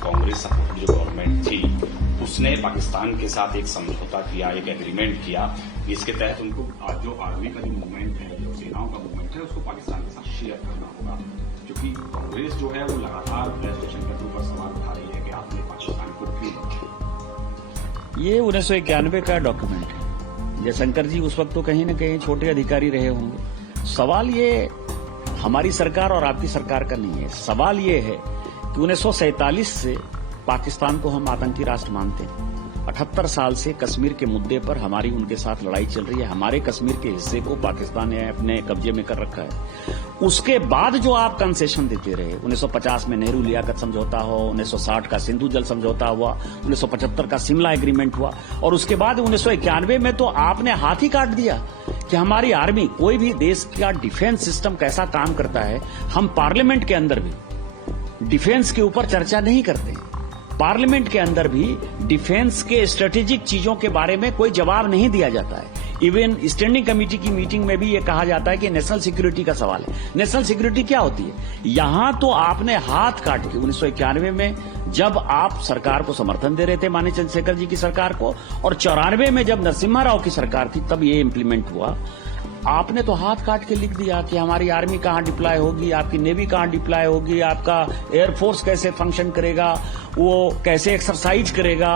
Congress supported जो government थी उसने पाकिस्तान के साथ एक समझौता किया, एक एग्रीमेंट किया, जिसके तहत उनको जो आर्मी का जो मूवमेंट है, जो सेनाओं का मूवमेंट है, उसको पाकिस्तान के साथ शेयर करना होगा। क्योंकि कांग्रेस जो है वो लगातार जयशंकर के ऊपर सवाल उठा रही है कि आपने पाकिस्तान को क्यों बनाया। ये 1991 का डॉक्यूमेंट है। जयशंकर जी उस वक्त तो कहीं न कहीं छोटे अधिकारी रहे होंगे। सवाल ये हमारी सरकार और आपकी सरकार का नहीं है। सवाल ये है कि 1947 से पाकिस्तान को हम आतंकी राष्ट्र मानते हैं। 78 साल से कश्मीर के मुद्दे पर हमारी उनके साथ लड़ाई चल रही है। हमारे कश्मीर के हिस्से को पाकिस्तान ने अपने कब्जे में कर रखा है। उसके बाद जो आप कंसेशन देते रहे, 1950 में नेहरू लियाकत समझौता हो, 1960 का सिंधु जल समझौता हुआ, 1975 का शिमला एग्रीमेंट हुआ, और उसके बाद 1991 में तो आपने हाथ ही काट दिया कि हमारी आर्मी, कोई भी देश का डिफेंस सिस्टम कैसा काम करता है, हम पार्लियामेंट के अंदर भी डिफेंस के ऊपर चर्चा नहीं करते। पार्लियामेंट के अंदर भी डिफेंस के स्ट्रेटेजिक चीजों के बारे में कोई जवाब नहीं दिया जाता है। इवन स्टैंडिंग कमेटी की मीटिंग में भी ये कहा जाता है कि नेशनल सिक्योरिटी का सवाल है। नेशनल सिक्योरिटी क्या होती है? यहां तो आपने हाथ काट के 1991 में जब आप सरकार को समर्थन दे रहे थे, माननीय चंद्रशेखर जी की सरकार को, और 94 में जब नरसिम्हा राव की सरकार थी तब ये इम्प्लीमेंट हुआ। आपने तो हाथ काट के लिख दिया कि हमारी आर्मी कहां डिप्लॉय होगी, आपकी नेवी कहां डिप्लॉय होगी, आपका एयरफोर्स कैसे फंक्शन करेगा, वो कैसे एक्सरसाइज करेगा।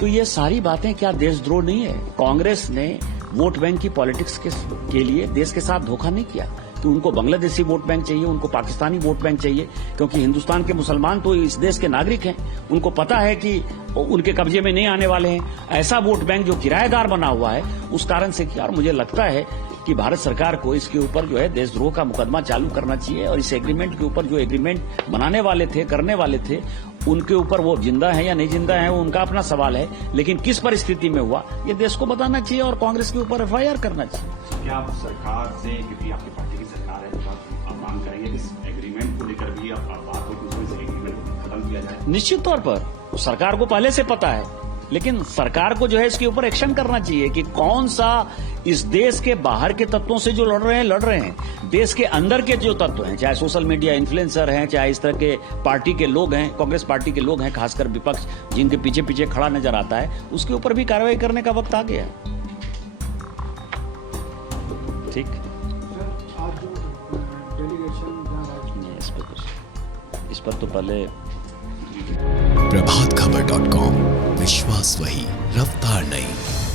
तो ये सारी बातें क्या देशद्रोह नहीं है? कांग्रेस ने वोट बैंक की पॉलिटिक्स के लिए देश के साथ धोखा नहीं किया कि उनको बांग्लादेशी वोट बैंक चाहिए, उनको पाकिस्तानी वोट बैंक चाहिए, क्योंकि हिंदुस्तान के मुसलमान तो इस देश के नागरिक हैं। उनको पता है कि उनके कब्जे में नहीं आने वाले हैं। ऐसा वोट बैंक जो किराएदार बना हुआ है उस कारण से किया। और मुझे लगता है कि भारत सरकार को इसके ऊपर जो है देशद्रोह का मुकदमा चालू करना चाहिए, और इस एग्रीमेंट के ऊपर जो एग्रीमेंट बनाने वाले थे, करने वाले थे, उनके ऊपर वो जिंदा है या नहीं जिंदा है वो उनका अपना सवाल है, लेकिन किस परिस्थिति में हुआ ये देश को बताना चाहिए और कांग्रेस के ऊपर FIR करना चाहिए। क्या आप सरकार से, क्योंकि आपकी पार्टी की सरकार है, तो आप मांग करेंगे कि इस एग्रीमेंट को लेकर भी आप बात हो कि इस एग्रीमेंट को खत्म किया जाए? निश्चित तौर पर सरकार को पहले से पता है, लेकिन सरकार को जो है इसके ऊपर एक्शन करना चाहिए कि कौन सा इस देश के बाहर के तत्वों से जो लड़ रहे हैं, देश के अंदर के जो तत्व हैं, चाहे सोशल मीडिया इन्फ्लुएंसर हैं, चाहे इस तरह के पार्टी के लोग हैं, कांग्रेस पार्टी के लोग हैं, खासकर विपक्ष जिनके पीछे पीछे खड़ा नजर आता है, उसके ऊपर भी कार्रवाई करने का वक्त आ गया है। ठीक, इस पर तो पहले प्रभातखबर.com, विश्वास वही, रफ्तार नहीं।